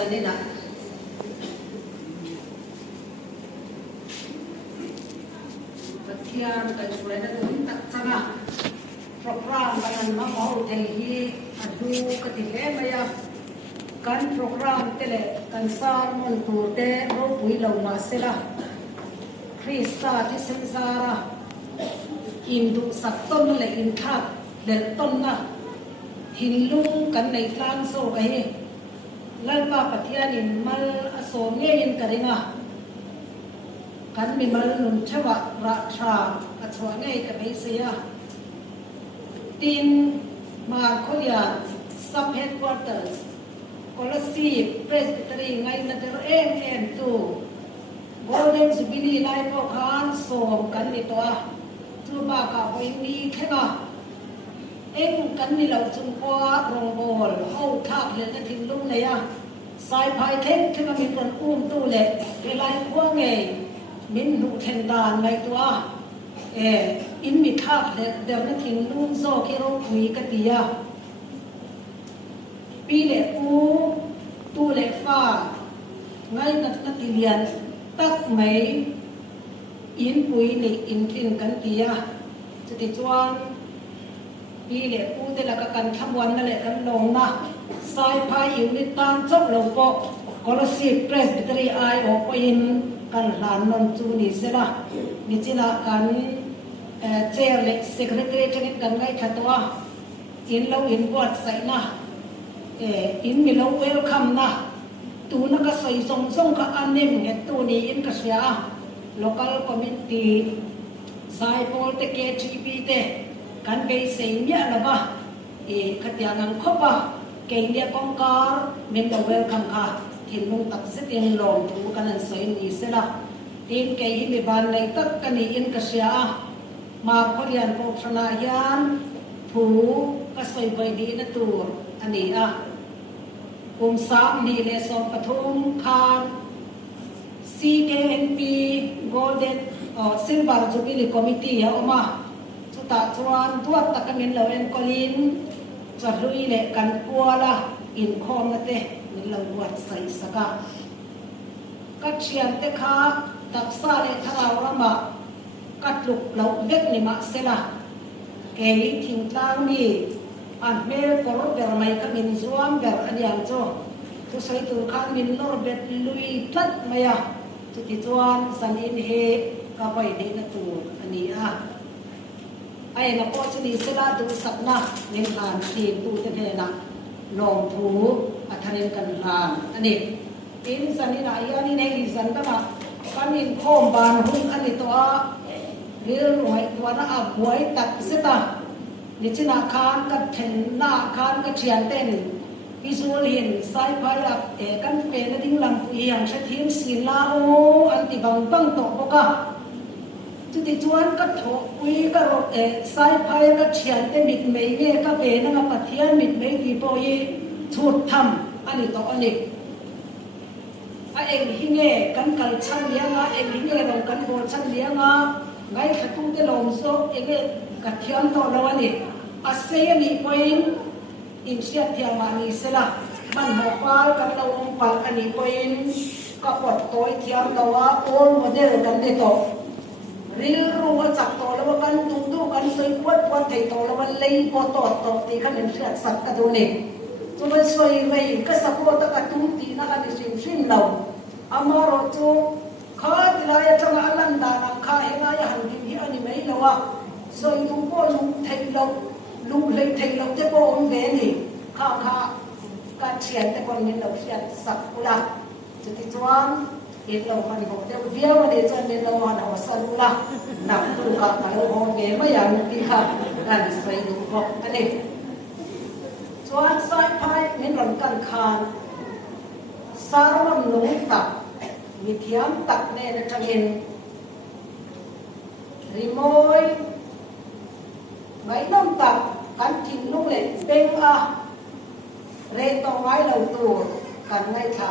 sani na Tiang kan sudah ada tak sana program kan mau tehi adu ketika maya kan program tele kan sar mon turte ro pui lau masela Krista di sensara Hindu sakton le inthak del ton na hinlung kan nei tlang so kai lalpa pathian in mal aso nge in karinga kan mi mal nun chawa ra tra achwa ngai ka bei sia tin mar kholia sub headquarters Colossi Presbytery ngai na der em tu Golden Jubilee lai po khan som kan ni to tu ba ka hoi ni thena eng kan ni lo chung kwa rong bol hau thak le na thin lung ne ya sai phai theng thema min kon tu le ke lai kwa nge min nu then dan ngai tua in mi thak le de na thin lung zo ke ro pui ka tia pi le u tu le fa ngai na ti lian tak mai in pui ni in thin kan tia chati chuan pi le pu te la ka kan thamwan na le kan long na sai phai unit tan chok lo po Colossi Presbytery ai o ko in kan hlan non chu ni sela ni china kan chair le secretary changin kan ngai thatwa in lo in board sai na in mi lo welcome na tu na ka soi song ka anem nge tu ni in ka sia local committee sai pol te ke tp te kan ke sei mia la ba khatia ngang khopa ke lia kongkar men lo welcome ka thin lung tak se tin long tu kan an soi ni sela tin ke hi mi ban nei tak kan ni in ka sia ma kholian ko thana yan thu ka soi vai di na tur ani sam ni le som pathum khan CKNP Golden Silver Jubilee Committee ya oma chuta chuan tuat takamin lo en kolin charlui le kan kuala in khom na te min lo wat sai saka ka chian te kha taksa le tharaw rama katluk lo vek ni ma sela ke hi thing tlang mi an mel kor ber mai ka min zuam ber aniang cho tu sai tu khan min lor bet lui tlat maya chuti chuan san in he ka vai de na tu ani ai na po chini sela tu sapna nin han ti tu te the na long thu athanin kan han ani in sanina yani nei zan ta ma kanin khom ban hun ani to ril roi to na buai tak seta ni china khan ka then na khan ka thian ten visual hin sai phai ap kan pe na ding lam pu yang sa thim sin la o anti bang bang to boka chuti chuan ka tho ui ka ro sai phai ka thian te mit mei nge ka ve na ka pathian mit mei ki po yi thut tham ani to ani eng hi nge kan kal chan lianga eng hi nge rong kan bol chan lianga ngai thatu te lom so enge ka thiam to lo ani ase ni point in sia thiamani sela man ho pal kan lo ong pal ani point ka pot toy thiam dawa all model kan de to ril ru wa chak to lo kan tu kan soi kwat thei to lo lei po to ti kan en sia sat ka do ni tu man soi rei ka support ka tu ti na ani sim lo amaro chu kha tilaya changa alan da na kha hena ya han hi ani mai lo wa soi tu po lu thei lo lu lei thei lo te po on ve ni kha ka thian te kon min lo thian sak ula chuti chuan in lo man ho te via wa de chuan min lo han ho salula nak tu ka lo ho ve ma yang ti kha kan sai du ho ani chuan sai phai min ron kan khan saram nung tak mi thiam tak ne na thangin rimoi mai nom tak kan thing lung le peng re to ngai lo tu kan ngai tha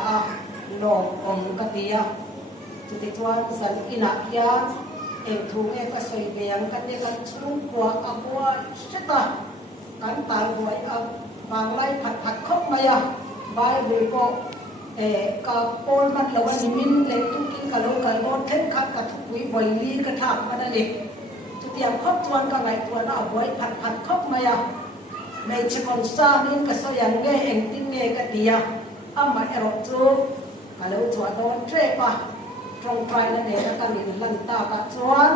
long om ka tia chuti chuan san ina ya em thu e ka soi beang kan ne kan chung kwa akwa seta kan tal boy bang lai phat khop maya bai be ko ก็โอนมันเราวันนี้มินเล็กทุกกินกับโลกันโอนเท่นคัดกับทุกวิบอยลีกระถางมันนั่นเองจุดเตรียมครอบชวนกับไงตัวน่าเอาไว้ผัดครอบมาอ่ะไม่ใช่คนซ่านี่ก็สยันเงยเองติ้งเงยกันดีอ่ะอ้ามาเอรอจูกับเราชวนโดนเทปะตรงใจนั่นเองแล้วก็มีลันตากับชวน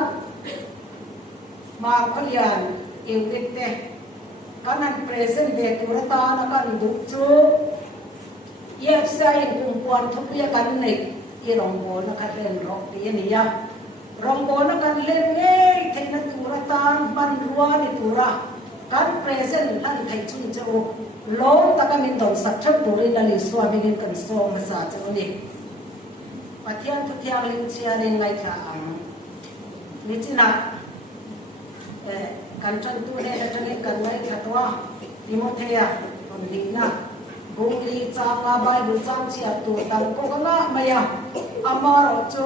มาขยันเอวเด็กเด็กก็นั่นเพรสเซนเดตุรตาแล้วก็ดุจูเย็บใส่กุมปวนทุกอย่างกันหนึ่งอีรองโบนักเล่นรอกตีนี่ยารองโบนักเล่นเงี้ยเทนตุรตานบันรัวนิตุระการเพรสเซนท่านไทยจุนเจ้าล้มตะการมินดอนสักชัดตุรินาลิสวามินกันสโตมาสาเจ้านี่ปะเทียนทุกอย่างลินเชียลินไงค่ะนิจินะการจันตุเนี่ยจะเนี่ยกันไงค่ะตัวดิโมเทียคนดีนะบุรีจางอาใบบุจางเชียตัวตังก็ง่ายไหมอ่ะอามาเราโจ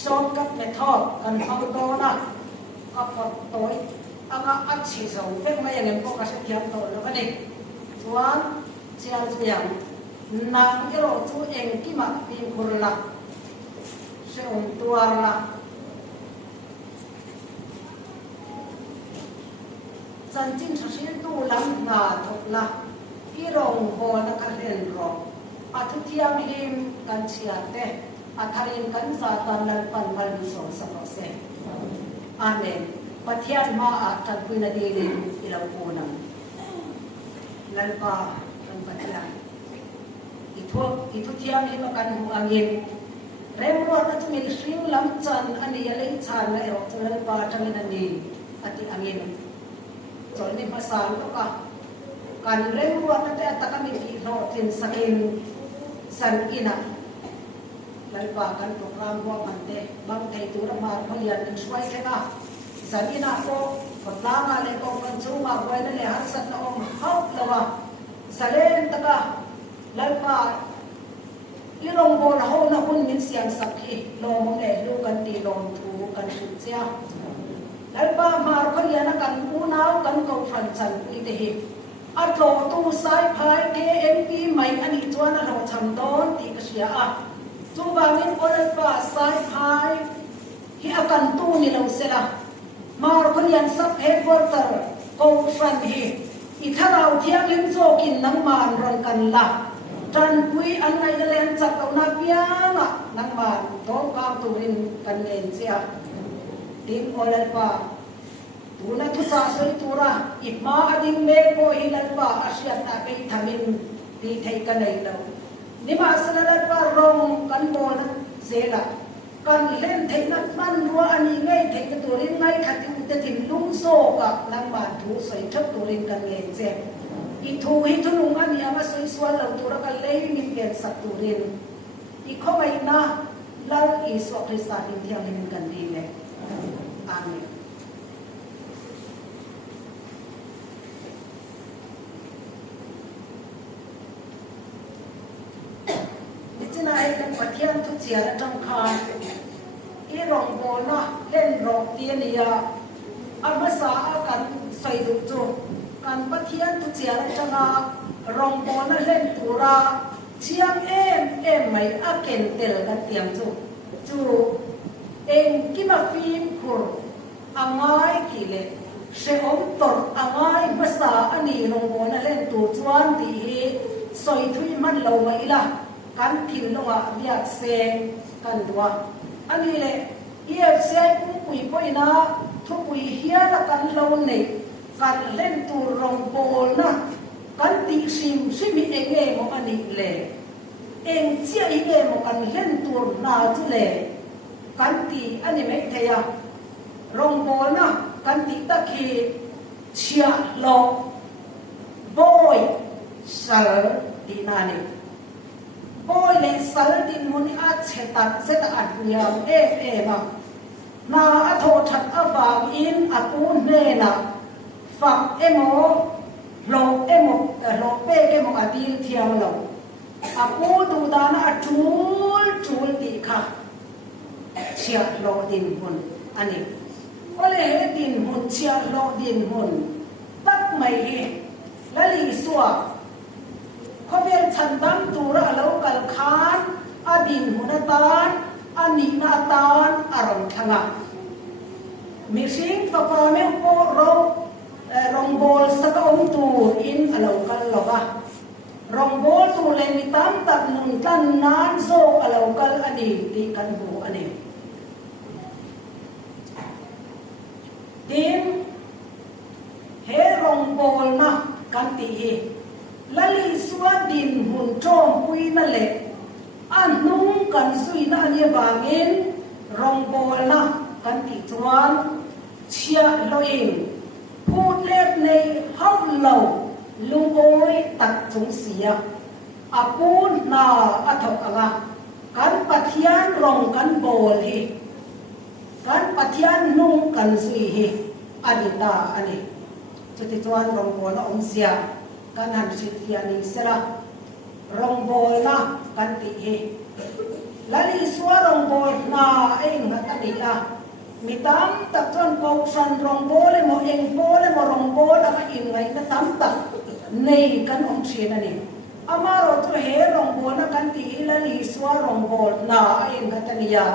ช็อตกับเมทัลกันทำตัวนะก็พอตัวอามาอัดฉีดส่งเฟ้งมาอย่างเงี้ยพวกกระเทียมตัวแล้วก็นี่ส่วนเชียร์เสียงนางที่เราโจเองที่มาปีนคนละเชื่อมตัวละจันจินชัยตู้ลำนาทกละอีรองโบนักเรียนรออัตุเทียมหิมกันเชียเตอัทารินกันสาตันลันปันมันดิสงสมเสอาเมนปะเทียนมาอาจันปุยนาดีลินอิลาโกนังลันปาลันปะเทียนอีทุเทียมหิมกันหูอังยินเริ่มรอดนั่นจะมีสิ่งล้ำจันอันนี้ยังเล่นชันและออกจากลันปาจังนันดีอติอังยินส่วนนี้ภาษาลูกก็การเร่งรัดนั่นแต่ตะการมีที่โลทินสักินสันกินะแล้วว่าการโปรแกรมว่ามันเดบางทีตัวเรามาเรียนช่วยแค่ก็สันกินะก็กดล้างอะไรก็กันชูมาไว้นั่นแหละฮัสันอมเข้าแล้วว่าสเลนตะก็แล้วว่าอีรงโบนเขานะคุณมีเสียงสักทีลมเอ๋ลูกันตีลมถูกันสุดเสียแล้วว่ามาเขาเรียนกันอูน้าวกันกองฟันจันอีเดียอัตโตตู้สายพายเกเอ็มพีไม่อันนี้จวนเราทำโดนตีกระเสียอ่ะจูบางินโอเลปาสายพายที่อาการตู้นี่เราเสละมาคนยันซับเฮดวอเตอร์กองฟันฮีอีถ้าเราเที่ยงลิ้นโซกินน้ำมันรังกันละจันปุยอันไหนจะเล่นจับเอาหน้าเปียงอ่ะน้ำมันโต๊ะกางตุรินกันเล่นเสียดินโอเลปาตัวนั้นทุกสิ่งสวยตัวละอิบมาอดิมเมฆโอฮิลันว่าอาเซียนอาเกยทามินดีไทยกันเลยแล้วนี่มาสลัดว่ารองกันโบนันเสละกันเล่นไทยนักมันรัวอันนี้ไงไทยกันตัวเล่นไงขัดอุตติมลุงโซกับนักบาดถูสวยชัดตัวเล่นกันเล่นเสียอีทูฮิทุลุงอันนี้มาสวยสวยเราตัวละกันเล่นมีเปลี่ยนสัตว์ตัวเล่นอีข้อไม่นะเราอีสวกริสานิเทียงเล่นกันดีเลยอาเมนนายกันปะเทียนทุกเสียและจังคารอีรองโบนะเล่นรองเตียนียอันภาษาอาการใส่ดุจูการปะเทียนทุกเสียและจังรองโบนะเล่นตุระเชียงเอ็มไม่อาเกนเตลกันเตียงจูเองกิมาฟิล์มคูร์อ่างไงกิเลเชอมตร์อ่างไงภาษาอันนี้รองโบนะเล่นตัวจวนที่ใส่ทุยมันเราไม่ละกันถิ่นลงอ่ะเรียกเซงกันตัวอันนี้เลยเรียกเซงปุยปุยนะทุกปุยเฮียละกันเราเนี่ยกันเล่นตัวรองโบนะกันติชิมมีเองมอันนี้เลยเองเจ้าเองมกันเล่นตัวนาจุเลยกันตีอันนี้ไม่เทียรองโบนะกันติตะคีเชียโลบอยสารดีนานี่โอ้ยเลยสารดินมุนอาเชตัดเสตอัดยามมานาอโทชัดอฟางอินอากูเนนะฝักโมโลโมโลเป้โมอดีเทียมโลอากูดูดานะจูลตีค่ะเชียโลดินมุนอันนี้ก็เลยดินมุนเชียโลดินมุนตักไม่และลีสัว ข้อเวียนฉันตั้งตัวระเล่ากัลคานอดินหุนตานอันนินาตานอารมณ์ทางมีสิ่งฟ้าฟ้าไม่โปเรารองบอลสักองตูอินอเล่ากัลลบะรองบอลตูเลมิตามตัดนุนตันนานโซอเล่ากัลอันนี้ตีกันหูอันนี้ทีมเฮรองบอลนะกันตีละลิสวดินหุ่นโจมปุยนั่นแหละอันนุ่งกันสุยนั่นเนี่ยบางเงินรองบอลนะกันตีจวนเชียลอยพูดเล็บในห้องเหล่าลุงโอยตัดจงเสียอาปูนนาอัฐกะกันปัทยานรองกันบอลฮีกันปัทยานนุ่งกันสุยฮีอันนี้ตาอันนี้จะติดจวนรองบอลองเสียกันหันสิทธิอานิสระรองบอลนะกันติเฮละลิสวารองบอลนาเองนัตติละมีตามตักจนกองสันรองบอลโมเองบอลโมรองบอลอะไรอินไงนัตามตักในกันองเชียนั่นเองอามาเราตัวเฮรองบอลนะกันติละลิสวารองบอลนาเองนัตติยา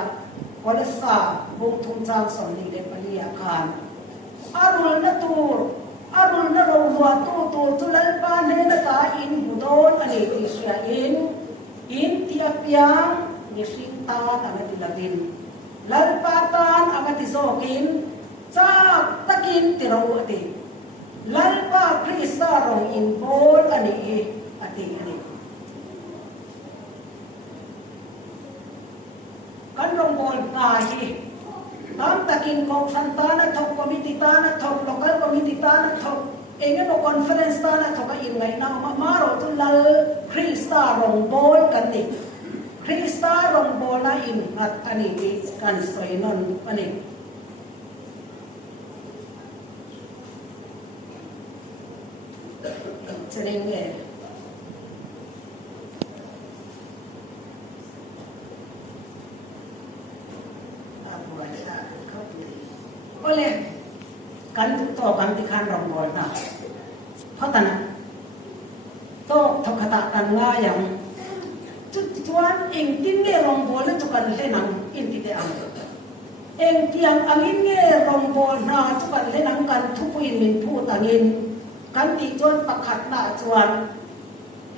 วันสาบุกทุนจางสอนนี่เดปลียคานอารุณนัตูอารุณนรวัวตัวจุลปานเนตาอินบุโดนอันนี้ที่เสียอินที่อาเปียงนิสิตาอันที่ละดินลลปาตานอันที่โซกินจากตะกินที่เราอดีลลปาคริสตารองอินโบนอันนี้อดีอันนี้กันรองบอลกายตามตะกินกองสันตานะทบคอมมิติตานะทบ local คอมมิติตานะทบเองก็คอนเฟอเรนซ์ตานะทบก็อินไงนะมาเราตุลลคริสตารองบอลกันดิคริสตารองบอลนะอินนัดอันนี้กันสวยนนอันนี้จะเรียกไงก็เลยกันต่อกันที่คันรองบอลนะเพราะตอนนั้นโตทกตะกันง่ายอย่างจุดจวนเองที่เงี้ยรองบอลแล้วจุกันเล่นหนังอินที่เดียงเองที่ยังอันนี้เงี้ยรองบอลนะจุกันเล่นหนังกันทุกอินมินพูดต่างอินกันที่จวนประคัดหน้าจวน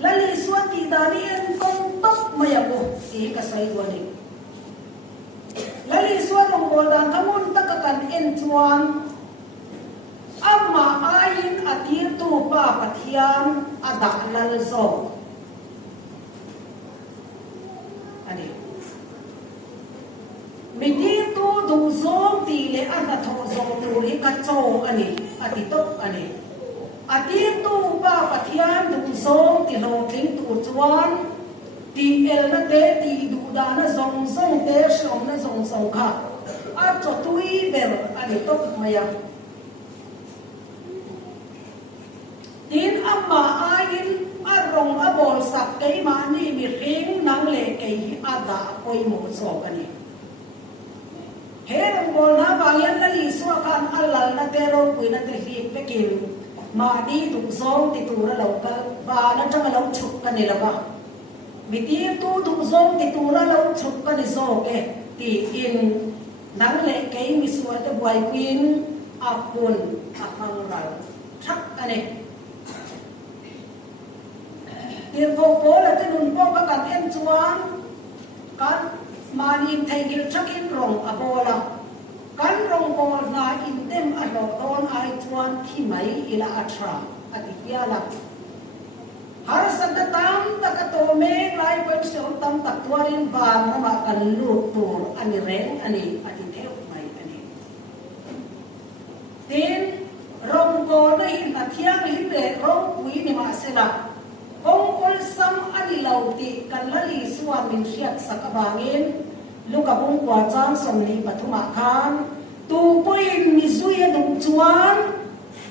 และลีส่วนที่ดานี่เองก็ตบมาอย่างบุอีกใส่ตัวนี้และลีส่วนรองบอลดังขมุนตะกันเอ็นจวนอามาอายินอาทิตย์ตัวป้าปะเทียมอาดักลัลโซอันนี้มีที่ตัวดูโซมตีเลอันดัทโซมตัวนี้กัดโซอันนี้อาทิตย์ตกอันนี้อาทิตย์ตัวป้าปะเทียมดูโซมตีโลคิงตัวจวนตีเอลนั่นเตตีดูดานะซงเตชอมนะซงค่ะอาจจะตุยเบลอันนี้ตกมายังทีนอัมมาอายินอารมณ์อบอลสักเกยมานี่มีเร่งนังเล็กเกยอาดาคอยหมดสอบกันนี่เฮรบอลนะบางยันนั่นลิสวากันอัลลัลนั่นเตโรกุยนั่นเตฮีเปกินมาดีตุกซองติตูระเราก็บานั่นจะมาเราฉุกกันนี่ละบ้ามิตีตูตุกซองติตูระเราฉุกกันนี่โซเกตีอินนังเล็กเกยมิสวาตบวยกินอาปุนอาคังเราชักกันนี่เดี๋ยวพอแล้วจะนุ่นพอกันเอ็นจวนกันมาอินไทยกิลชักอินรองอโบลากันรองโบนาอินเต็มอโลตอนไอจวนที่ไม่อิลาอัตราอติยาลักฮาร์สันตตามตะกโตเมกไลฟ์เป็นเสียงตามตักตัวรินบานระบากันลูกตัวอันนี้เร่งอันนี้อติเทวไม่อันนี้ทีนรองโบนาหินอัธยาหินเดรองปุยนิมาเสระกงอุลซัมอันนี้เราติกันละลีสวามินเชียกสักบางเงินลูกกับบุ้งกวาดจานสมลีปฐุมคานตูปอินมิซุยอดุจวน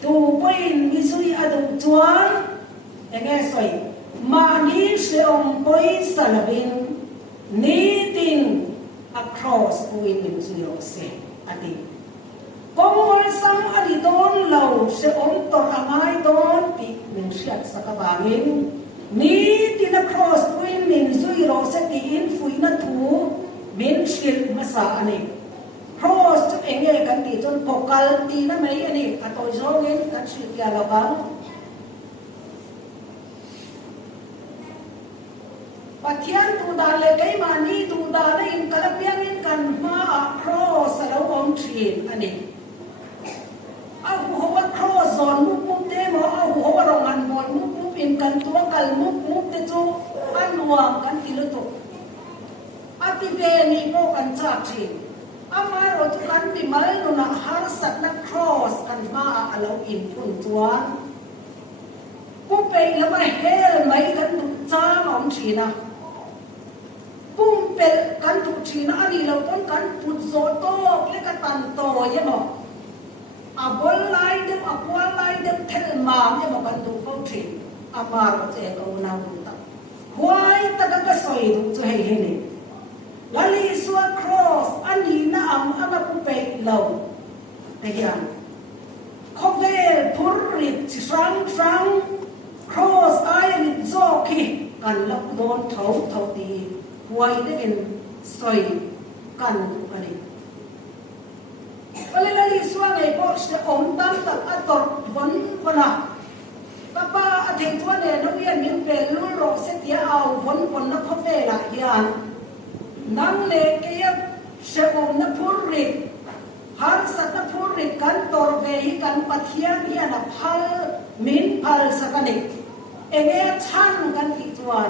ตูปอินมิซุยอดุจวนยังไงสวยมานีเสียงปอยสลับินนีติง across ปูอินมิซุยโอเซอดีกงอุลซัมอันนี้โดนเราเสียงตัวอะไรโดนติมินเชียกสักบางเงิน นี่ที่นักครอสวินมินซุยโรสตีอินฟุยนัทูมินชิลมาสาอันนี้ครอสจะเองเงกันตีจนปกัลตีนั่นไหมอันนี้อัตโตโจเงินกันชิลยาลาบังปัจเจียนตูดาเลกัยมานี่ตูดาได้อินกระเบียงอินกันมาครอสเราองชีนอันนี้เอาหัวว่าครอสอนมุกมุกเดมเอาหัวว่าโรงงานบอลมุกมุกอินกันตัวกันมุกมุกเตจูอันวางกันกิโลตุอติเวนีโมกันจากชีนอามาโรตุกันบิมาเลนุนะฮาร์สัตนักครอสกันมาเราอินพุ่นตัวกูไปแล้วมาเฮลไม่กันตุจ้าหอมชีนะปุ้มเป็นกันถูกชีนะอันนี้เราต้นกันปุดโซโต้และกันตันโตยังบอกอาบอลไลเดมอาบอลไลเดมเทลมายังบอกกันถูกเขาชีอามาเราเจอเอาหน้าบุญตาควายตะกันก็สวยถูกจะให้เห็นเลยแล้วลีสวาครอสอันนี้นะอันนั้นปุ้มเป็นเราแต่ยังเขาเวลพูดริดฟรังครอสไอริดโซคีกันแล้วโดนเท้าตีหวยได้เป็นสอยกันอันนี้วันนี้ส่วนไอ้พวกจะอมตั้งตัดอัตตวันคนละป้าอาทิตย์วันเนี่ยนักเรียนมีเป็นรุ่นโรเสตีเอาวันนักเขาเวลาเฮียนนั่งเล็กเกียบเชื่อมนักพูดริกหารสัตว์นักพูดริกกันตอร์เวหิกันปัทเทียนเฮียนพัลมินพัลสักนิกเองชันกันที่จวน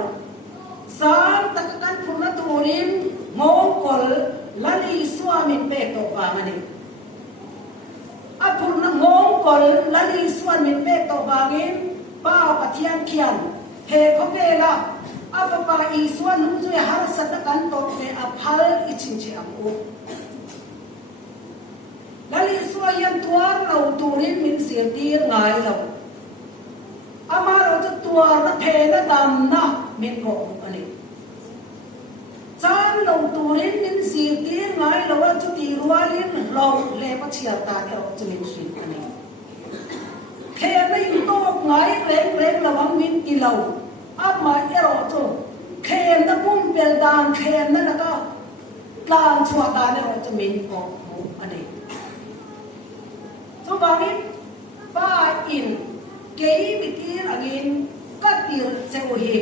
สามตะกันพูนตูรินโมกลลลีสวามินเปกตัวปามันนี่อาพูนโมกลลลีสวามินเปกตัวปางินป้าปัทเทียนเขียนเฮเขาเวลาอาปาอีสวานุ่งจุยหารสัตว์กันตัวเวอพัลอิชินเชียมูลลีสวายันตัวเราตูรินมินเสียตีไงเราอามาเราจะตัวนักเพนักดำนะมินโกอันนี้จานเราตูรินมินสีตีไงเราว่าจะตีรัวลินเราเล่ปเชียตาเราจะมินสีอันนี้แค่ไม่โตไงเร่งระวังมินตีเราอามาเอรอจูแค่นักบุ้มเปลดานแค่นั่นก็กลางชัวตาเราจะมินโกอันนี้ทุกวันนี้ป้าอินเกี่ยบิตีนอันนี้ก็ตีเซลฮี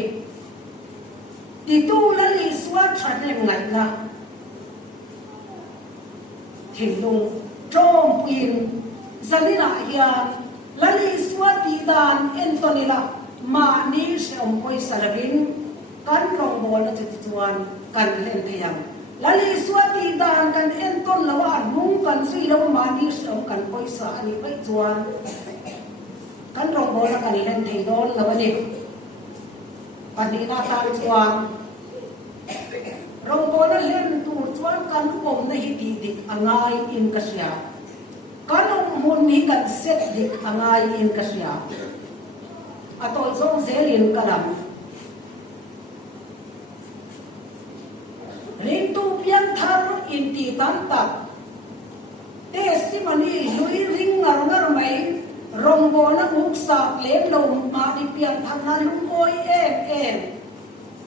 ตีตู้และลีสวัสดิ์ยังไงนะถึงลงโจมปีนสันนิษฐานและลีสวัสดิ์ตีดานเอ็นตัวนี้ละมานี้เชื่อมไปสารวินกันรองบอลจะติดวันกันเล่นเทียมและลีสวัสดิ์ตีดานกันเอ็นต้นละว่ามุ่งกันสุยแล้วมานี้เชื่อมกันไปสารนี้ไปจวนกันรองบอลกันเล่นทีโดนแล้ววันนี้ปัจจุบันการจวนรองบอลเล่นตัวจวนกันผมในฮิตดิกอ่างไงอินกัสยากันลงมุนนี้กันเซตดิกอ่างไงอินกัสยาอัตโตส่งเซลินกันริมตูเพียงทารุอินตีตันตัดเทสติมันนี่ลุยริงงารไม่รองบอลมุกสับเลี้ยงลงมาดิเพียงทำนั้นลุงโอยเอ็ม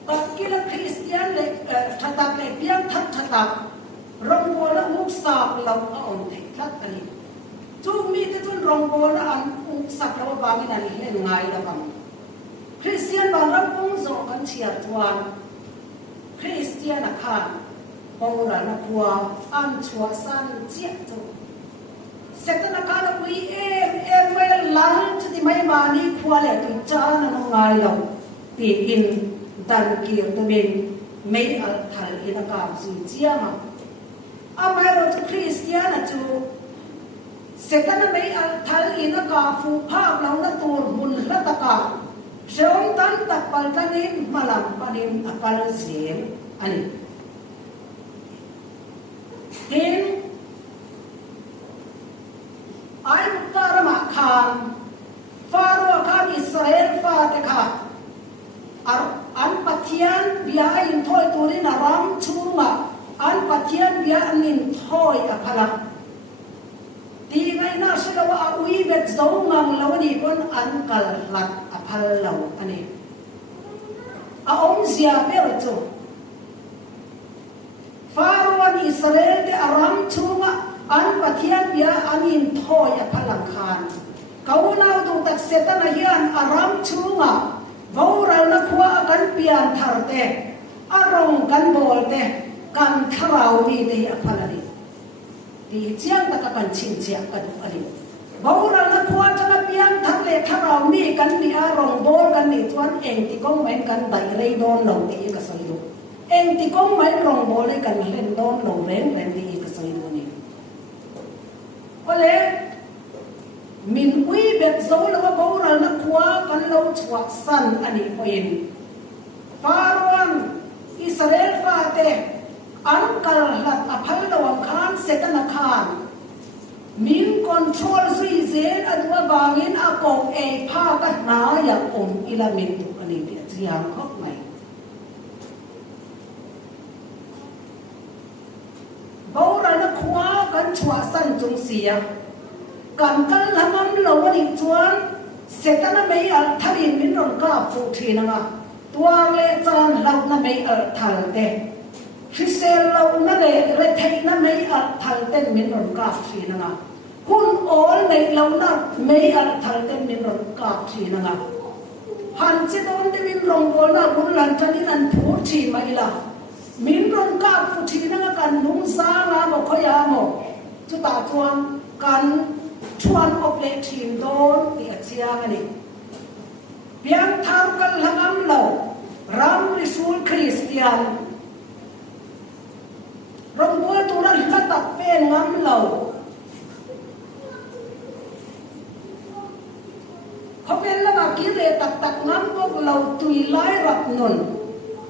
ตัดกิลคริสเตียนเล็กทัดตัดเล็กเพียงทัดตัดรองบอลมุกสับเราเอาเด็กทัดอันนี้จูมีแต่จนรองบอลอันมุกสับเราบางอย่างนี้เล่นง่ายละบังคริสเตียนบางรับปุ่งโซกันเชียร์จวนคริสเตียนนักขันโบราณนักวัวอันชัวสันเจียจูเสร็จนักการวิเอ็มเวลลังจะที่ไม่มานี่ควาเล็ตุจานันง่ายเราตีอินดันเกียรติเมนไม่อัลทัลอินักการสุเจียมาอามาเราจะคริสเตียนนะจูเสร็จนั้นไม่อัลทัลอินักการฟูภาพเราหน้าตัวมุนละตะการเชื่อมตันตักปัลตันิมมาลัมปันิมอปัลเสียงอันนี้เห็นไอ้มุตารมาขานฟาโรห์ขานอิสราเอลฟาเตค่ะอันปัทยันเบียอินทอยตัวนี้นารามชูงะอันปัทยันเบียนินทอยอภัลตีไงน่าเชื่อว่าอุยเบ็ดโจงังแล้วนี่คนอันกัลลัดอภัลเราอันนี้ a om zia ber chu Pharaoh Israel te aram chunga an pathian bia anin thoi a phalang khan kaunau tu tak setana hian aram chunga voral na khua kan pian tharte arong kan bolte kan tharau ni te a phalani ti chiang ta kan chin chia ka du ani voral na khua chana pian thar le tharau ni kan ni arong bol kan ni chuan eng ti kong men kan dai rei don lo ti ka sai lu eng ti kong mai rong bol le kan len don lo ren ren ti ka sai lu ni ole min ui bet zo lo ko ra na khwa kan lo chwa san ani poin Pharaoh Israel fa te an kal lat aphal lo khan setana khan min control sui zen adwa bangin a ko e pha ka na ya om ilamin tu ani ti chiang khop mai bo ra na khwa kan chwa san chung sia kan kal lamam lo ni chuan setana mei al tharin min ron ka fu thina nga tua le chan lau na mei al thal te Fisel lau na le re thei na mei al thal ten min ron ka thina nga hun all nei lau na mei al thal ten min ron ka thina nga han che don te min ron bol na hun lan chanin an phu thi mai la min ron ka fu thina nga kan nung sa nga mo khoya mo chu ta chuan kan chuan op le thim don ti achia ani piang thar kal hangam lo ram risul Christian rong bol tu ran ka tak pen ngam lo khopen la ma ki le tak tak ngam bok lo tui lai rap non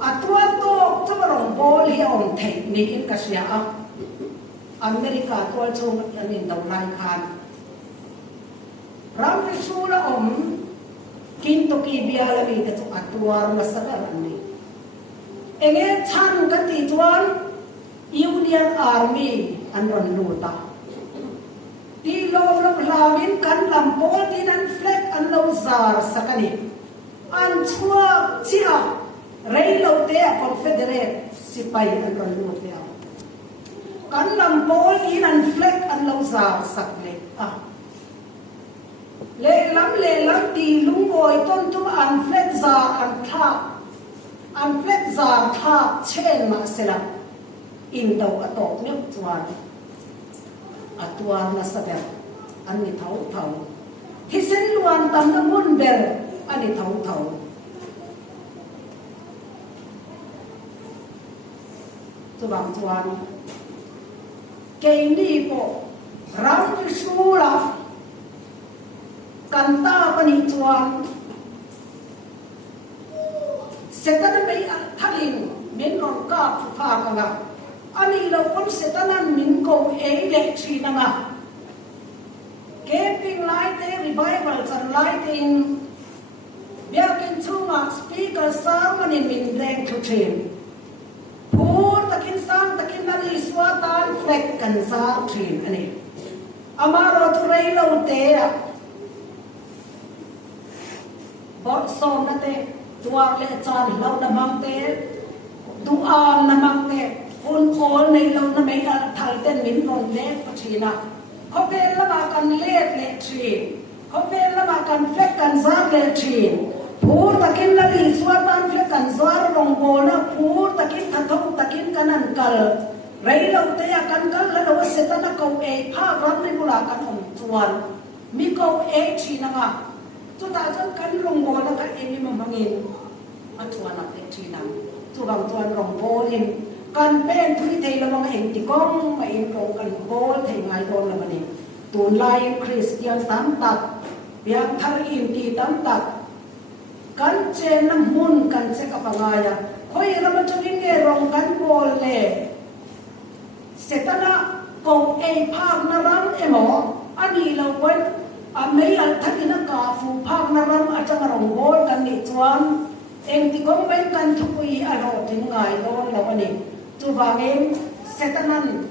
atwa to chabarong bol hi on thei ni in ka sia a America tol chung anin dau lai khan ram risul la om kin to ki bia la mi te chu atwar na sa ani enge chan ka ti chuan Union Army an ron luta ti lo lavin kan lam pol tin an flag an lo zar sakani an chua chia rei lo te Confederate sipai an ron luta kan lam pol tin an flag an lo zar sakle le lam ti lungoi ton tu an flag zar an flag zar tha chen ma sela in daw atok nyok chuan atuar na saber ani thau hisen luan tam na mun ber ani thau chu bang chuan ke ni po ram ki sura kanta pani chuan setan mai thalin men ron ka pha ka nga ani lo kon setanan min ko e le thina nga camping light te revival chan light in biakin chunga speaker sang ani min reng thu thin phur takin sang takin nali swatan fleck kan sa thin ani amaro tu rei lo te a bot som na te tuar le chan lo na mang te du am na mang te un all nei lo na mei al thal ten min ron le pathina khope la ba kan le tri khope la ba kan fleck kan zar le tri phur takin la li swatan fleck kan zar rong bona phur takin thong takin kanan kal rei lo te ya kan kal la lo setana ko e pha ram ni bula kan om chuan mi ko e thina nga chu ta chan kan rong bona ka e mi mangin athuan a te thina chu bang chuan rong bolin kan pen thui thei la bang eng ti kong ma in ko kan bol thei ngai don la mani tun lai Christian tam tak biang thar in ti tam tak kan chen na mun kan se ka pangaya khoi ram chungin nge rong kan bol le setana ko e phak na ram emo ani lo wen a mei al thakina ka fu phak na ram a chang rong bol kan ni chuan eng ti kong ben kan thupui a ro tin ngai don la mani tu vangem setanan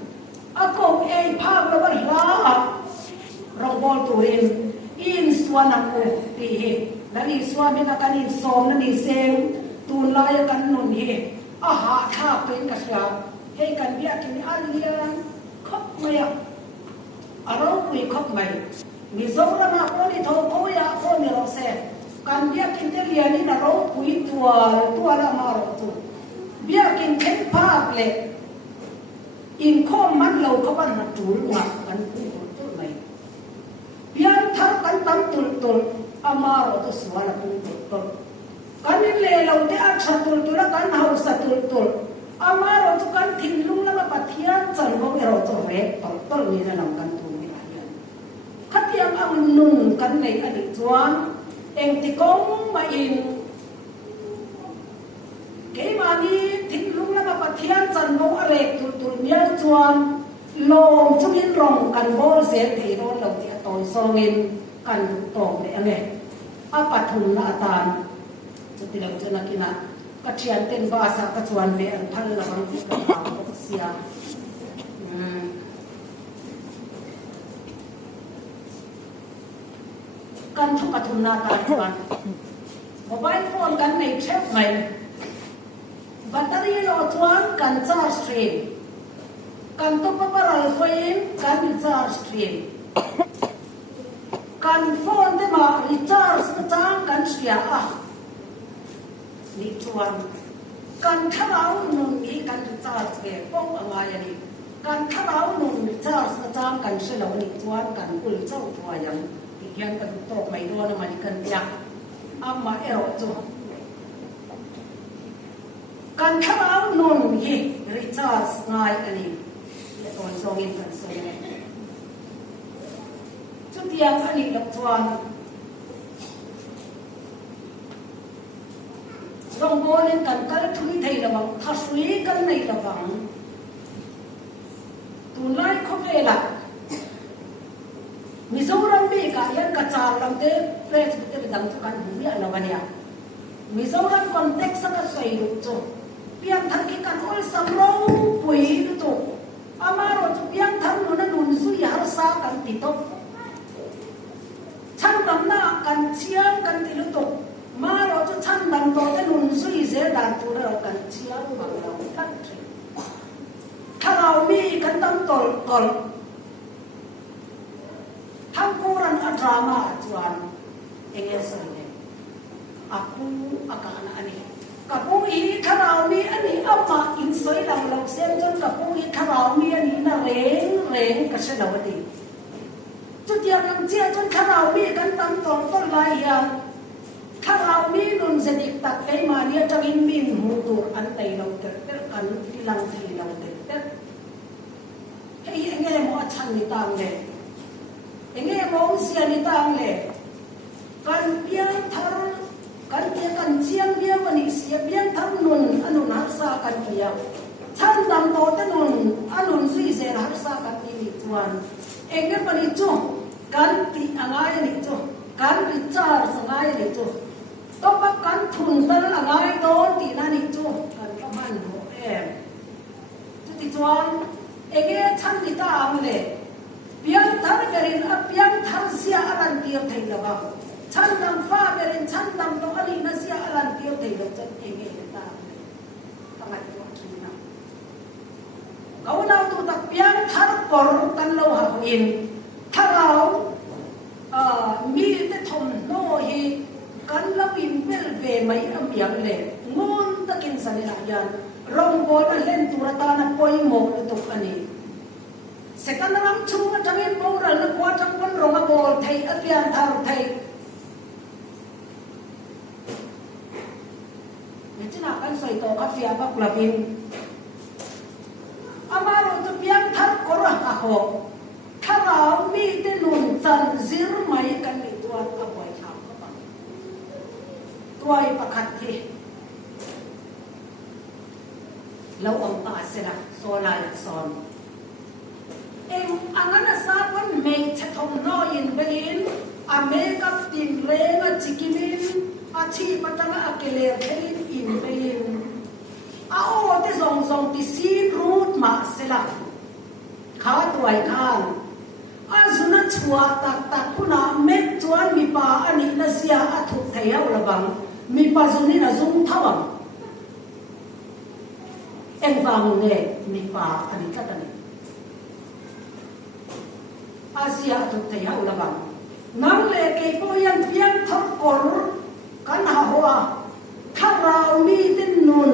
ako e phak la ba la rong bol turin in swana ko ti he nani swami na kanin som nani sem ตูนลายกันนุนเฮอาหาท่าเป็นกษัตริย์ให้กันเบียกินอันเลียนคบไม่อารมณ์คุยคบไม่มีโซลามาคนที่โทรคุยอะคนนี้เราเสพกันเบียกินเตลียนี่นะเราคุยตัวละมาเราตัวเบียกินเข็นภาพเลยอินข้อมันเราเขาบ้านมาจูนหนักกันคุยตัวไม่เบียทักกันตั้มตุลอามาเราตัวสวรรค์ตุลกันนี่เลยเราเตะอัดสัตุลละกันเฮาสัตุลอามาเราทุกกันทิ้งลุงแล้วมาปะเทียนจันทร์ของเราตัวเล็กต้นนี้นะนำกันตัวไม่ได้ยังขัดยังอังนุ่งกันในอดีตจวนเองติกงมาอินเกี่ยมานี้ทิ้งลุงแล้วมาปะเทียนจันทร์ของเล็กตุลเนี่ยจวนลมชุบินรองกันโบเสียทีโดนเราเตียต่อยโซเงินกันตอกเลยอะไรอาปัทุนละตานจะติดเราจะนักกินกระเทียนเต้นบ้าสักกระชวนเบอันพันละบางทีก็เอาเสียกันทุกกระทุนนาตาจวนโมบายโฟนกันในเชฟใหม่แบตเตอรี่เราจวนกันชาร์จสตรีมกันตุ๊กปะเราไฟกันชาร์จสตรีมกันโฟนได้มารีชาร์จจ้างกันเสียนี่ชวนกันถ้าเราหนุ่มนี้กันชาร์จเก็บป้องอะไรอย่างนี้กันถ้าเราหนุ่มชาร์จจ้างกันเสียเรานี่ชวนกันกุลเจ้าตัวอย่างที่ยังกันตกไม่รู้นะมันกันยักอามาเอรจูกันถ้าเราหนุ่มนี้รีชาร์จง่ายอันนี้ตอนส่งอินกันส่งเงินจุดยังอันนี้หลักชวนลงโบนกันก็ทุยไทยระวังทัศวีกันในระวังตุนไล่เขาเวลามิโซรัมบีกันยังกระจายลำเตะเฟรชเตะดังทุกการหุ่นละวันนี้มิโซรัมคอนเท็กซ์ก็ใส่ลูกโจเพียงทักกิกันโอ้ยสำรองปุยลูกโจอามาโรจุเพียงทักนุ่นนุ่นสุยหาสากันติดตบช่างดำหน้ากันเชียงกันติดลูกโจมาเราจะช่างดำต่อแต่นุ่นสุยเสียดานตัวเรากันเชียงบังเราตั้งใจถ้าเรามีกันตั้งตลทั้งกูรันอัตรามาจวนเองเสนaku akan ani kapung ini karau mi ani apa insoi dang lok sen jon kapung ini karau mi ani na reng kaselawati tutia kang cia jon karau mi kan tam tong ton lai ya karau mi nun sedik tak kai ma dia tangin min mutur antai lo ter kan tilang ti lo ter hei enge mo achan ni tang le enge mo sia ni tang le kan piang thar kan dia kan siang dia mani sia piang thar nun anun harsa kan dia chan dam to te nun anun sui se harsa kan ni tuan enge mani chu kan ti angai ni chu kan richar sangai ni chu to pa kan thun dal angai don ti na ni chu kan ka man ho chu ti chuan enge chan ni ta ang le piang thar garin a piang thar sia alan tir thei lawa chan dam fa garin chan dam to ali na sia alan tir thei lo chan enge ta kamat to kina kau na tu tak piang thar kor kan lo ha in tharau mi te thom no hi kan lo in bel ve mai am yang le ngon takin sanila yan rong bo na len turata na poi mo to ani second ram chunga tangin pora na kwa chang kon ronga bol thai apian thar thai mechina kan soi to ka fia ba kulapin amaro to piang thar kora ha ho tharau mi te nun chan zir mai kan ni tuan ka boi tham ka ba tuai pakhat thi lo ong ta sera so la son em angana sapon me chathom no in belin a makeup tin renga chikimin a chi patanga akele thelin in belin a o te zong ti sin root ma sela kha tuai khan a zuna chua tak kuna met chuan mi pa ani na sia a thuk theiau lawang mi pa zuni na zum thawam em vang ne mi pa ani ta tani Asia tu thei hau la bang nang le ke po yan pian thot kor kan ha hoa tharau mi tin nun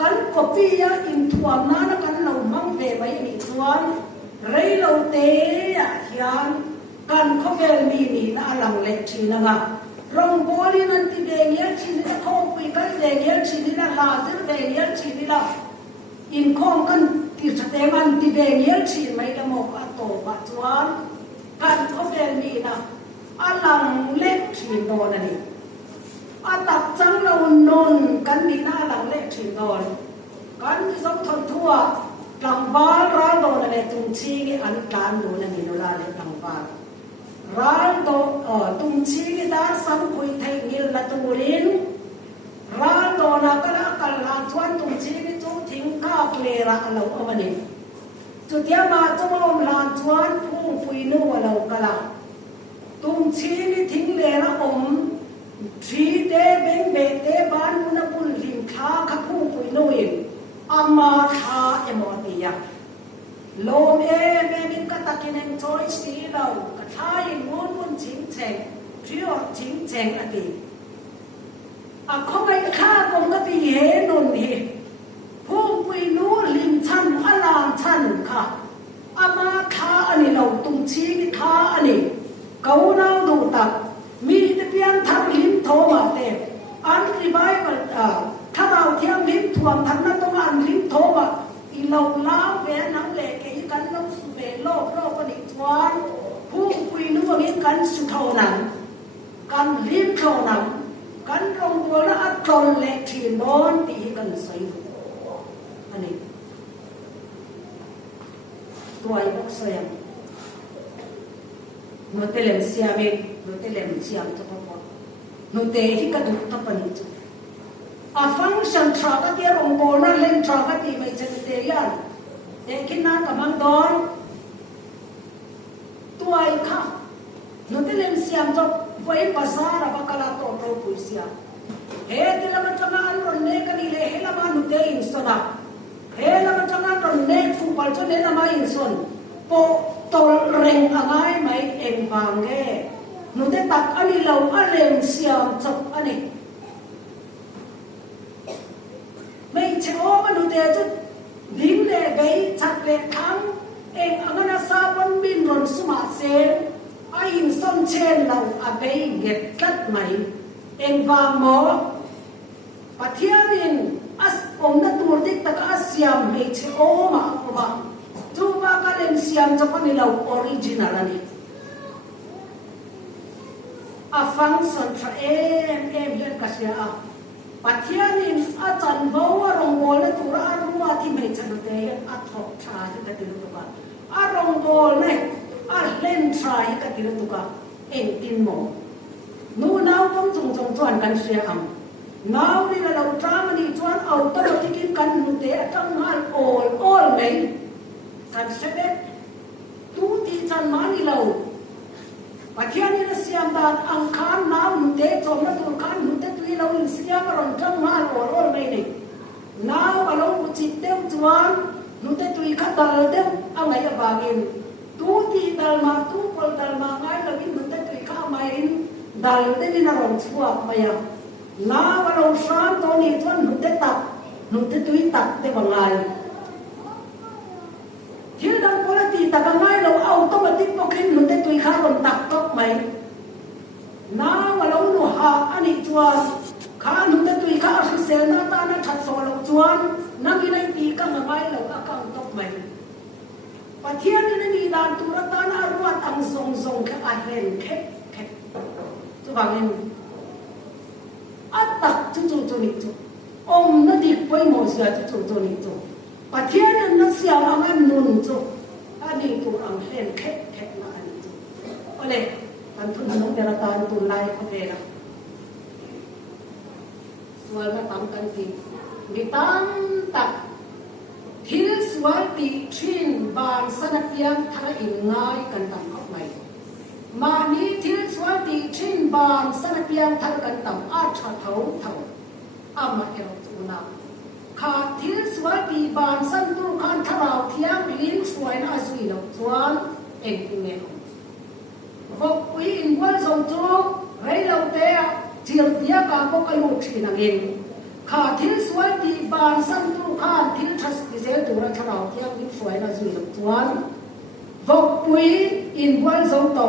kan kopia in thuam na na kan lo mang ve mai ni chuan rei lo te ya hian kan khovel mi ni na alang le thina nga rong boli nan ti de nia chin na khom pi kan de nia chin na la zir de nia chin la in khom kan ti chate man ti de nia chin mai la mo ka to ba chuan kan khovel mi na alang le thin no na niตักจังเรานนกันดีหน้าหลังเล็กถึงนอนกันที่สมทนทั่วหลังบ้านร้านโดนอะไรตุงชีนี่อันการโดนอะไรโนราเลยหลังบ้านร้านโดตุงชีนี่ด้านซ้ำคุยไทยงิลละตูรินร้านโดนก็ละกันลาชวนตุงชีนี่จูทิ้งข้าวเลระเราเอามาเนี่ยจุดที่มาจะมาอมลาชวนพุ่งฟุยนู่เราก็ละตุงชีนี่ทิ้งเลระอมทีเดเบงเบเตบานมุนบุลลิมท้าขพูปุยนุยอามาท้าเอมอติยาโลมเอเบมินกตะกินเองจอยสีเรากระทายมุนมุนชิงเชงพิโอชิงเชงอดีอะข้องไอ้ข้ากงกติเฮนุนเฮพูปุยนูลิมชันอลามชันค่ะอามาท้าอันนี้เราตุงชีมิท้าอันนี้เกาเนาดูตักมีแต่เพียงทำลิ้นโทมาเต็มอันรีบายมันถ้าเราเที่ยงลิ้นถ่วงทันนั้นต้องอันลิ้นโทมาอีเราล้าวแหวนน้ำเหล็กไอ้กันน้ำสุเบโลกกันอีกทวนผู้คุยนึกว่างี้กันสุเท่านั้นกันลิ้นเท่านั้นกันตรงตัวละอัดตนเล็กที่นอนตีกันใส่อันนี้ตัวไอ้พวกเสียงโนเตเลมเซียเมโนเตเลมเซียมจะพอโนเตที่กระดูกทับปนิจุอาฟังชันทราก็เกี่ยรงโบนั่นเล่นทราก็ตีไม่เจอเตียนเด็กกินน้ำกับมันดอนตัวไอ้ข้าโนเตเลมเซียมจะไว้ภาษาระบกลาโตโตปุยเซียเฮติละมันจะมาอันรอนเนกันนี่เลยเฮละมันโนเตอินสนะเฮละมันจะมาอันรอนเนกฟุตบอลจะเนละมาอินสนโปตอเร่งอะไรไหมเอ็งบางแก่หนูได้ตักอันนี้เราอันเล่มเสียมจบอันนี้ไม่ใช่โอ้มันหนูเดียจะดิ้งเลยไปชัดเลยทั้งเอ็งอันนั้นซาบันบินรอนสมาเซนไอ้ยินส้นเชนเราอาไปเก็บกัดไหมเอ็งบางหมอปะเทียนินอัสองนัตัวดิกตะกัสเสียมไม่ใช่โอ้มาโอ้มาจูบากันเล่นเสียมจะพันนี่เราออริจินัลนี่อาฟังสันทราเอ็มเรื่องกัศยาปัจเจียนินอาจารย์บอกว่ารงโบและตุระรู้ว่าที่ไม่ชัดเจนอาทอกชาที่กติรุตุกะอารงโบเนี่ยอาเล่นชายกติรุตุกะเอ็งตินโมนู่นเอาต้องจงจวนกันเสียอัมน้าวนี่เราทรามันนี่จวนเอาตลอดที่กินกันนู่นเตะจังหันโอลเลยกันเสด็จตูตีจันมานี่เราปัจจัยนี้เราเสียมดาอังคารน้าวนุ่งเตะจอมนั่งตัวกันนุ่งเตะตุยเราอินเสียมาร้อนจังมาโอลไม่เนี่ยน้าวเราอุจิตเดียวจวนนุ่งเตะตุยขัดดาลเดียวเอาไงจะบางเองตูตีดาลมาตูพลดาลมาไงเราบินนุ่งเตะตุยข้ามาอินดาลเดียวนี่น่าร้อนชัวร์มาอย่างน้าวเราสามตัวนี้จวนนุ่งเตะตักนุ่งเตะตุยตักเดี๋ยวบางไงที่ดังโพลตีตะกังไงเราเอาต้องมาติดพวกขึ้นหนุนได้ตุยข้าวมันตักตกไหมน้าว่าเราหนูหาอันนี้จวนข้าหนุนได้ตุยข้าวคือเซลน้าตาหน้าชัดโซเราจวนนั่งอยู่ในตีกังไงเราก็กังตกไหมปะเทียนนี่นี่ดานตุรตานารัวตังทรงแค่อาเห็นแค่ตัวบางเงินอัตตักจู่นี่จู่อมนั่นดีไปหมดเสียจู่นี่จู่ปัจเจียนนั้นเสียงอันนุ่นจุอันนี้ตัวอังเห็นแค่มาอันนี้จุโอเลยการทุนน้องเดรัตานตุนไล่เขาเองนะส่วนมาทำกันทีมีตั้งตักทิลสวยตีชินบานสนับยังทะอิงง่ายกันต่ำออกไหมมานี้ทิลสวยตีชินบานสนับยังทะกันต่ำอาชาเท่าอามาเอรจูนา ขาดทิ้งสวยปีบานสั้นตู้ข้านทราวเทียงลิ้นสวยน่าสุยหลงชวนเอ็งกูเงี้ยพบวิอินวันสงจูเฮ้ยเราเตะเจียมเดียกาพกกระลูกชีนังเองขาดทิ้งสวยปีบานสั้นตู้ข้านทิ้งทัศน์เสียตัวรัชราวเทียงลิ้นสวยน่าสุยหลงชวนพบวิอินวันสงโต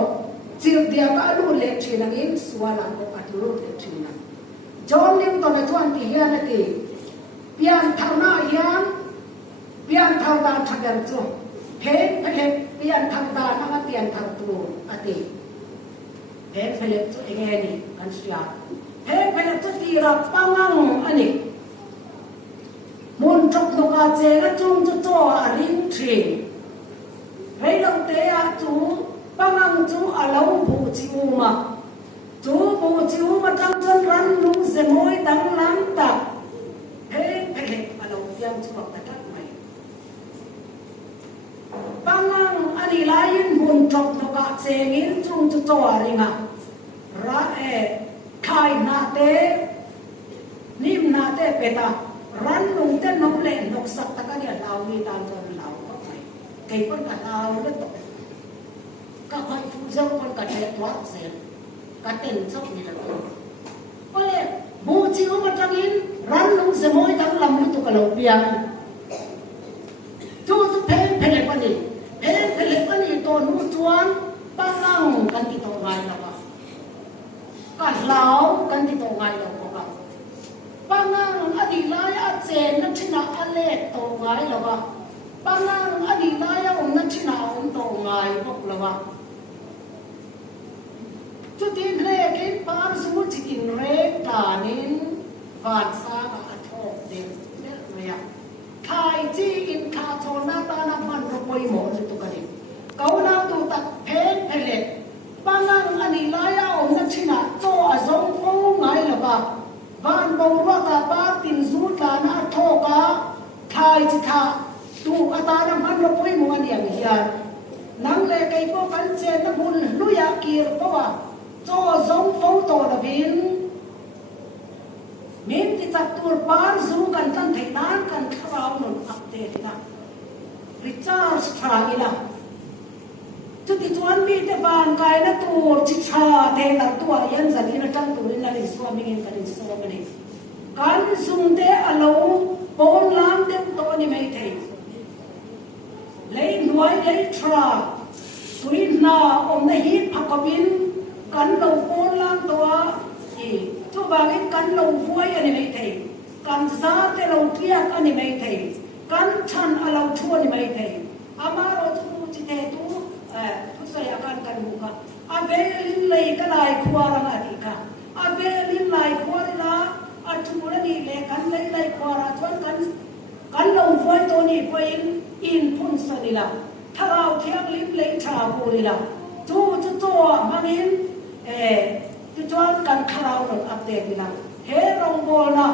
เจียมเดียกาลูกเล็กชีนังเองสวยหลังก็อัดลูกเล็กชีนังจอมนิ้วตอนนั้นชวนที่เฮียนักเองเปลี่ยนทางหน้าเฮียนเปลี่ยนทางด้านทางเดินจูเพลงเพลงเปลี่ยนทางด้านนั่งเปลี่ยนทางตัวอดีตเพลงเพลงจูเองนี่กันเสียเพลงเพลงจูที่รับปังงังอันนี้มุนจบนกอาเจก็จุ่มจุ่จ่อริมทรีเฮ้ยเราเตะจูปังงังจูอาลาวบูจิวมาจูบูจิวมาตั้งจนรันลุงเสมอยดังล้ำตักเพลงเพลงอาลาวเตรียมจูบตะกัดใหม่ปังงังอันนี้ลายินมุนจบนกอาเจงินจุ่มจุ่จ่อริงะรักไข่นาเตนิ่มนาเตเปตารันลุงเต้นนกเล่นนกสักตะกันเดียดาวมีตามจนเหล่าก็ไปเก็บคนกัดเอาแล้วตกก็คอยฟูเจ้าคนกัดเด็ดวัดเสียกัดเต้นชอบนี่แหละก็เลยบูจิวมาจังอินรันลุงเสมอยทั้งลำลุตุกะโลเปียงจูจุเพลเพลปนี่เพลเพลปนี่ตัวนู้จวนปังงังกันที่ตัวไงล่ะวะกัดเหลากันที่ตัวไงล่ะวะปังงังอดีลายอาเจนนัชนาอเลตตัวไงล่ะวะปังงังอดีลายองนัชนาองตัวไงพวกล่ะวะจุดที่เพลกินปานสมุทรกินเรกตานินฟาดซาอาทอกเด็กเนี่ยเรียกไทยจีอินคาโทนาตานามันรบวยหมดตุกันเองเกาหน้าตูตักเพลเพลปังงังอันนี้ลายองนัชนาโจอซงฟูไงล่ะวะบ้านบงรักบ้านตินซูตานาโทกาไทยจิตาตูอาตานามันรบวยหมดอย่างเฮียนังเลกไอ้พวกกันเจนนักบุญลุยากีร์เพราะว่าโจซงฟูโตระบินมินที่จับตัวปานซูกันตั้งแต่นานกันคราวนั้นอัปเดตนะริชาร์ดสตราอิล่ะจุดที่ชวนมีแต่บานกายนะตัวชิชาเทตันตัวยันสันนิษฐานตัวนี้นะริสวามิงินกันริสวามินิการซุ่มเตะอารมณ์ปนล้างเต็มตัวนี่ไม่เท่เลยหน่วยเลยทราสุรินนาอมในฮิตพักบินกันเราปนล้างตัวอีทุกบางทีกันเราฟุ้ยอันนี้ไม่เท่กันซาเตเราเทียกอันนี้ไม่เท่กันชันเราชวนนี่ไม่เท่อามาเราจะดูจิตเตตุทุกสายการกันบุกอาเวลินเลยก็ลายขวารังอดีค่ะอาเวลินลายขวาละอาชูระนี่เลยกันเลยขวาชวนกันเราฟุ้ยตัวนี้ไปอินพุ่นสนิละถ้าเราเทียงลิ้นเลยชาบูนี่ละจูตัวมันอินที่ชวนกันคราวเราอัปเดตนี่ละเฮรองโบนะ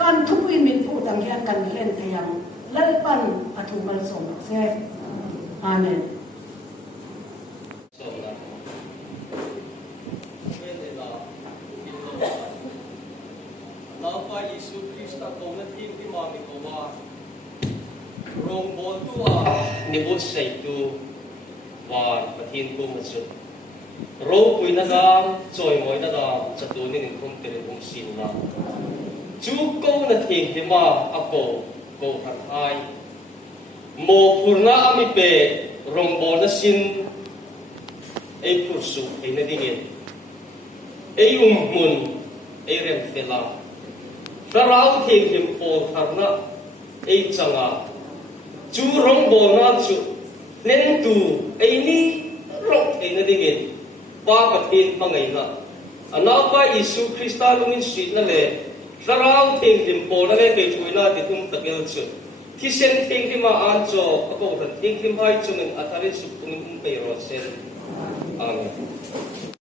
กันทุกวิมินผู้ต่างเฮียกันเล่นพยังเล่นปั้นปฐุมมันส่งเสกอาเมนเราไปยิสุคริสต์ตรงนั้นที่มามีกว่าโรงบอลตัวนิบุษใส่ตัววานประทินตัวมันสุดโรคุยนาดามจอยมวยนาดามจัตุนินคงเตลิคงสินนะจูโกนาทีที่มาอโกหันไอโมพูนาอามิเปโรงบอลนั้นสินไอผู้สุไอนาดิ่งไอมุนไอเรื่องเวลาถ้าเราทิ้งหิมโอทานะไอจังอ่ะจูร้องบอลน่าจูเล่นตูไอนี่ร้องไอนั่นดิ่งป้าปฏิทินปังไงนะอันนั้นก็ยิสุคริสต์ลุมินสินั่นแหละถ้าเราทิ้งหิมโอนั่นแหละไปช่วยน่าที่ทุ่มตะเกียบจุดที่เส้นทิ้งที่มาอ่านจอก็บอกว่าทิ้งที่ไม่จุดนั้นอัตราสุขตุ้มไปรอเส้นอาเมน